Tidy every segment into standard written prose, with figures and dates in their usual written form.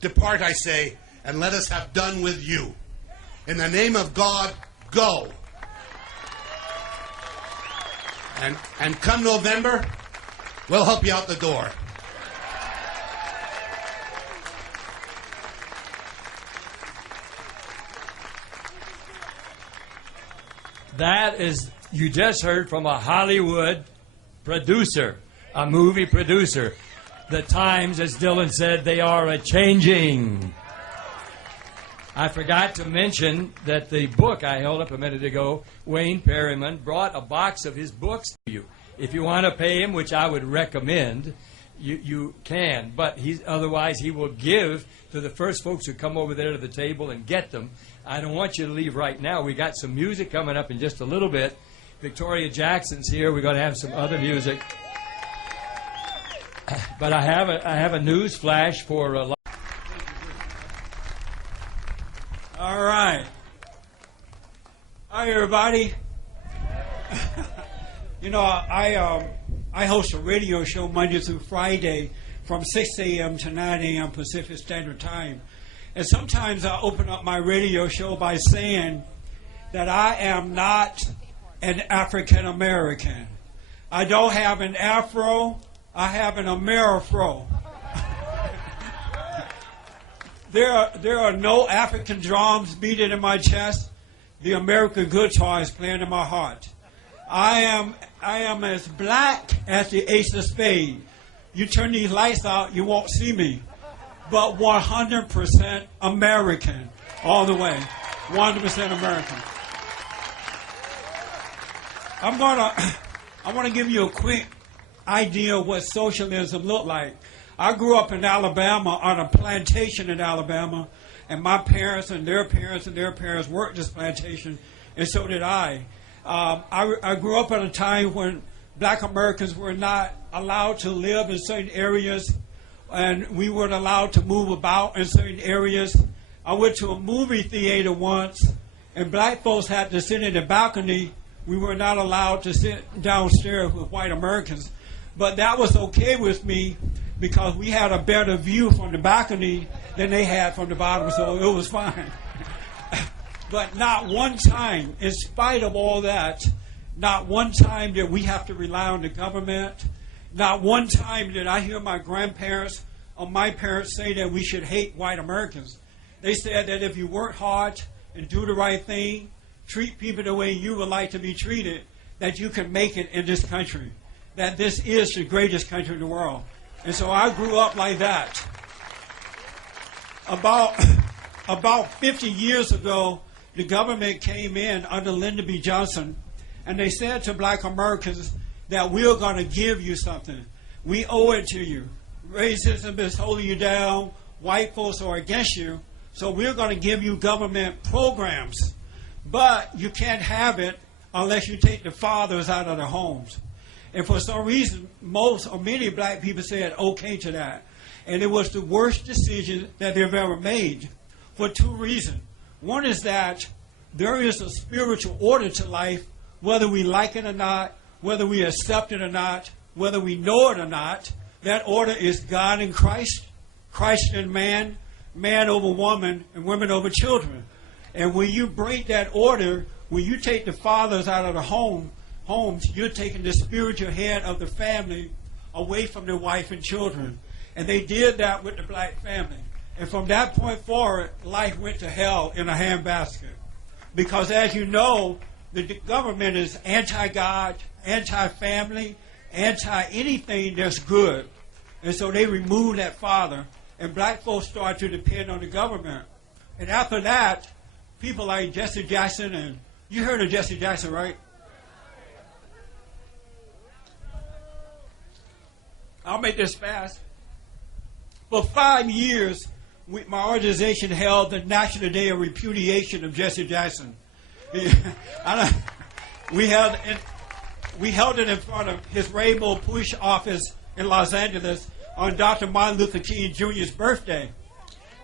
Depart, I say, and let us have done with you. In the name of God, go. And come November, we'll help you out the door. That is, you just heard from a Hollywood producer, a movie producer. The times, as Dylan said, they are a-changing. I forgot to mention that the book I held up a minute ago, Wayne Perryman brought a box of his books to you. If you want to pay him, which I would recommend, you can. But otherwise, he will give to the first folks who come over there to the table and get them. I don't want you to leave right now. We got some music coming up in just a little bit. Victoria Jackson's here. We're going to have some other music. But I have a news flash for a lot. All right. Hi, everybody. You know, I host a radio show Monday through Friday from 6 a.m. to 9 a.m. Pacific Standard Time. And sometimes I open up my radio show by saying that I am not an African American. I don't have an afro. I have an Amerifro. There are no African drums beating in my chest. The American guitar is playing in my heart. I am as black as the ace of spades. You turn these lights out, you won't see me. But 100% American all the way. 100% American. I want to give you a quick idea of what socialism looked like. I grew up in Alabama on a plantation in Alabama, and my parents and their parents and their parents worked this plantation, and so did I. I grew up at a time when black Americans were not allowed to live in certain areas, and we weren't allowed to move about in certain areas. I went to a movie theater once, and black folks had to sit in the balcony. We were not allowed to sit downstairs with white Americans. But that was okay with me because we had a better view from the balcony than they had from the bottom, so it was fine. But not one time, in spite of all that, not one time did we have to rely on the government. Not one time did I hear my grandparents or my parents say that we should hate white Americans. They said that if you work hard and do the right thing, treat people the way you would like to be treated, that you can make it in this country. That this is the greatest country in the world. And so I grew up like that. About 50 years ago, the government came in under Lyndon B. Johnson, and they said to black Americans that we're going to give you something. We owe it to you. Racism is holding you down. White folks are against you. So we're going to give you government programs. But you can't have it unless you take the fathers out of their homes. And for some reason, most or many black people said okay to that. And it was the worst decision that they've ever made for two reasons. One is that there is a spiritual order to life, whether we like it or not, whether we accept it or not, whether we know it or not. That order is God in Christ, Christ in man, man over woman, and women over children. And when you break that order, when you take the fathers out of the homes, you're taking the spiritual head of the family away from their wife and children. And they did that with the black family. And from that point forward, life went to hell in a handbasket. Because as you know, the government is anti-God, anti-family, anti-anything that's good. And so they removed that father, and black folks started to depend on the government. And after that, people like Jesse Jackson, and you heard of Jesse Jackson, right? I'll make this fast. For 5 years, my organization held the National Day of Repudiation of Jesse Jackson. We held it in front of his Rainbow Push office in Los Angeles on Dr. Martin Luther King Jr.'s birthday,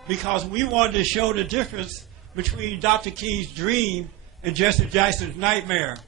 because we wanted to show the difference between Dr. King's dream and Jesse Jackson's nightmare.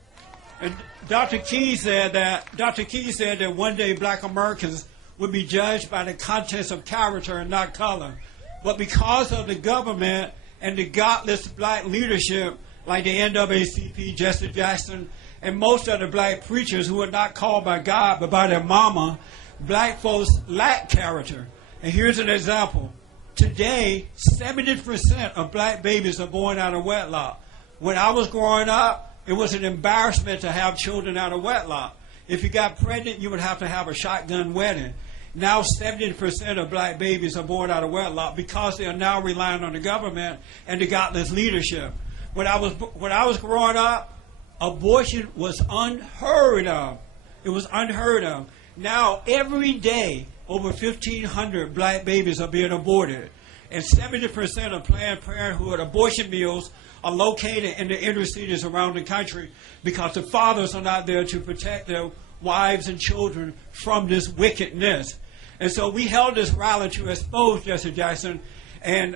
And Dr. King said that one day black Americans would be judged by the contents of character and not color. But because of the government and the godless black leadership, like the NAACP, Jesse Jackson, and most of the black preachers who are not called by God but by their mama, black folks lack character. And here's an example. Today, 70% of black babies are born out of wedlock. When I was growing up, it was an embarrassment to have children out of wedlock. If you got pregnant, you would have to have a shotgun wedding. Now 70% of black babies are born out of wedlock because they are now relying on the government and the godless leadership. When I was growing up, abortion was unheard of. It was unheard of. Now every day, over 1,500 black babies are being aborted. And 70% of Planned Parenthood abortion mills are located in the inner cities around the country because the fathers are not there to protect their wives and children from this wickedness. And so we held this rally to expose Jesse Jackson, and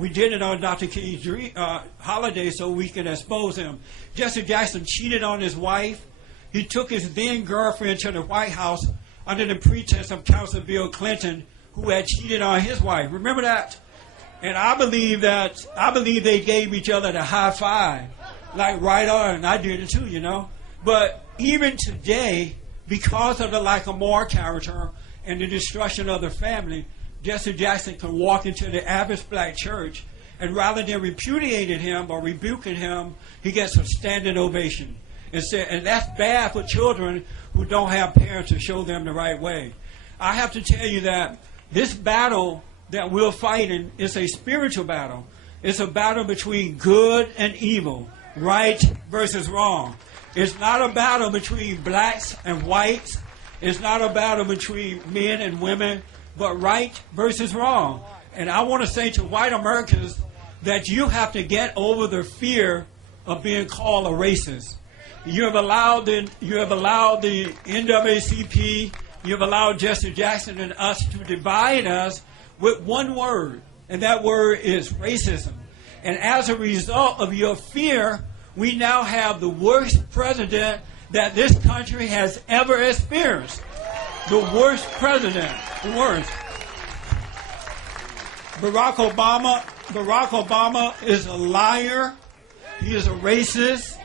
we did it on Dr. King's holiday so we could expose him. Jesse Jackson cheated on his wife. He took his then girlfriend to the White House under the pretense of Counsel Bill Clinton, who had cheated on his wife. Remember that? And I believe they gave each other the high five, like right on. And I did it too, you know. But even today, because of the lack of moral character and the destruction of the family, Jesse Jackson can walk into the average black church, and rather than repudiating him or rebuking him, he gets a standing ovation. And that's bad for children who don't have parents to show them the right way. I have to tell you that this battle that we're fighting is a spiritual battle. It's a battle between good and evil, right versus wrong. It's not a battle between blacks and whites. It's not a battle between men and women, but right versus wrong. And I want to say to white Americans that you have to get over the fear of being called a racist. You have allowed the NAACP, you have allowed Jesse Jackson and us to divide us with one word, and that word is racism. And as a result of your fear, we now have the worst president that this country has ever experienced. The worst president, the worst. Barack Obama is a liar. He is a racist.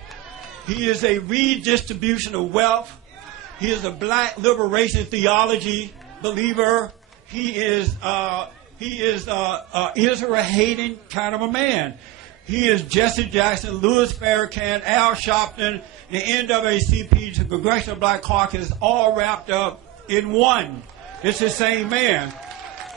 He is a redistribution of wealth. He is a black liberation theology believer. He is Israel-hating kind of a man. He is Jesse Jackson, Louis Farrakhan, Al Sharpton, the NAACP, the Congressional Black Caucus, all wrapped up in one. It's the same man.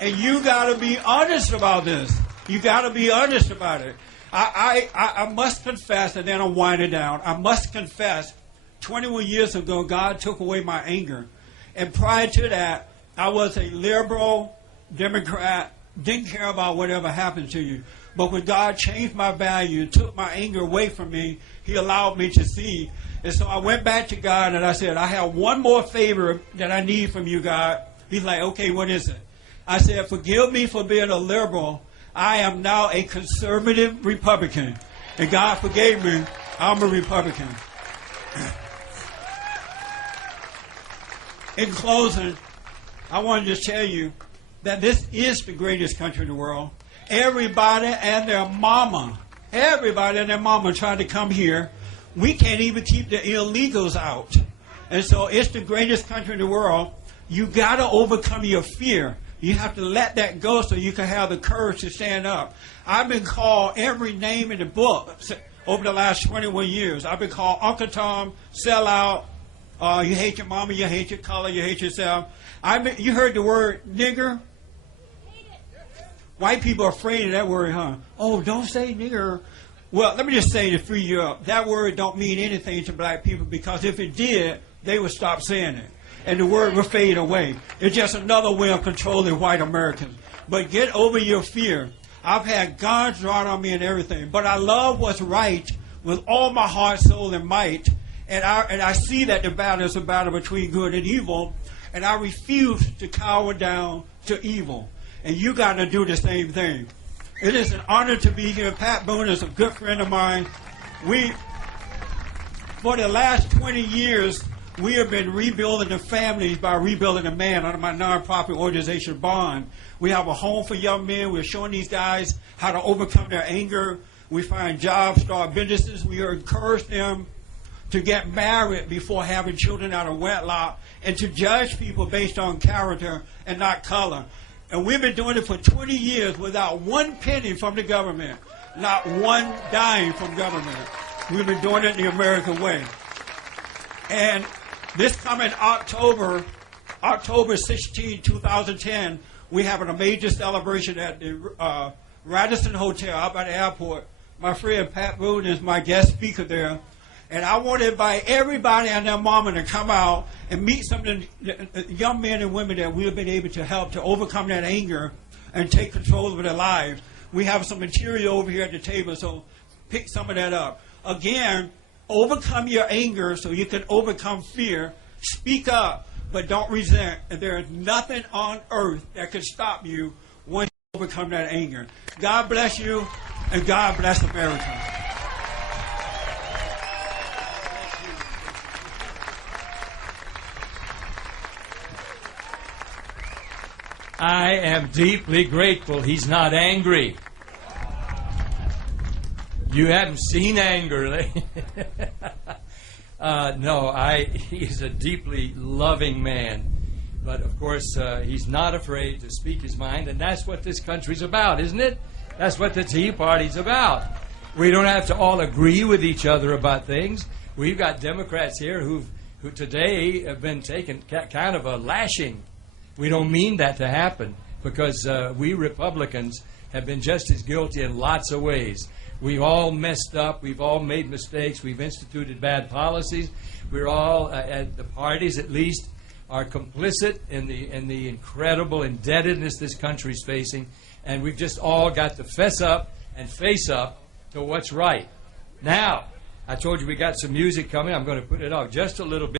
And you got to be honest about this. You got to be honest about it. I must confess, and then I'm winding down. I must confess, 21 years ago, God took away my anger. And prior to that, I was a liberal Democrat, didn't care about whatever happened to you. But when God changed my value, took my anger away from me, He allowed me to see. And so I went back to God and I said, I have one more favor that I need from you, God. He's like, okay, what is it? I said, forgive me for being a liberal. I am now a conservative Republican. And God forgave me. I'm a Republican. In closing, I want to just tell you that this is the greatest country in the world. Everybody and their mama trying to come here. We can't even keep the illegals out. And so it's the greatest country in the world. You got to overcome your fear. You have to let that go so you can have the courage to stand up. I've been called every name in the book over the last 21 years. I've been called Uncle Tom, sellout, you hate your mama, you hate your color, you hate yourself. You heard the word nigger? White people are afraid of that word, huh? Oh, don't say nigger. Well, let me just say to free you up, that word don't mean anything to black people, because if it did, they would stop saying it. And the word will fade away. It's just another way of controlling white Americans. But get over your fear. I've had guns drawn on me and everything, but I love what's right with all my heart, soul, and might. And I see that the battle is a battle between good and evil, and I refuse to cower down to evil. And you got to do the same thing. It is an honor to be here. Pat Boone is a good friend of mine. For the last 20 years, we have been rebuilding the families by rebuilding the man under my nonprofit organization, Bond. We have a home for young men. We're showing these guys how to overcome their anger. We find jobs, start businesses. We encourage them to get married before having children out of wedlock and to judge people based on character and not color. And we've been doing it for 20 years without one penny from the government, not one dime from government. We've been doing it the American way. And this coming October 16, 2010, we're having a major celebration at the Radisson Hotel up at the airport. My friend Pat Boone is my guest speaker there. And I want to invite everybody and their mama to come out and meet some of the young men and women that we have been able to help to overcome that anger and take control of their lives. We have some material over here at the table, so pick some of that up. Again, overcome your anger so you can overcome fear. Speak up, but don't resent. And there is nothing on earth that can stop you once you overcome that anger. God bless you, and God bless America. I am deeply grateful he's not angry. You haven't seen anger. No, he's a deeply loving man. But, of course, he's not afraid to speak his mind, and that's what this country's about, isn't it? That's what the Tea Party's about. We don't have to all agree with each other about things. We've got Democrats here who today have been taking kind of a lashing. We don't mean that to happen because we Republicans have been just as guilty in lots of ways. We've all messed up. We've all made mistakes. We've instituted bad policies. We're all, at the parties at least, are complicit in the incredible indebtedness this country's facing. And we've just all got to fess up and face up to what's right. Now, I told you we got some music coming. I'm going to put it off just a little bit.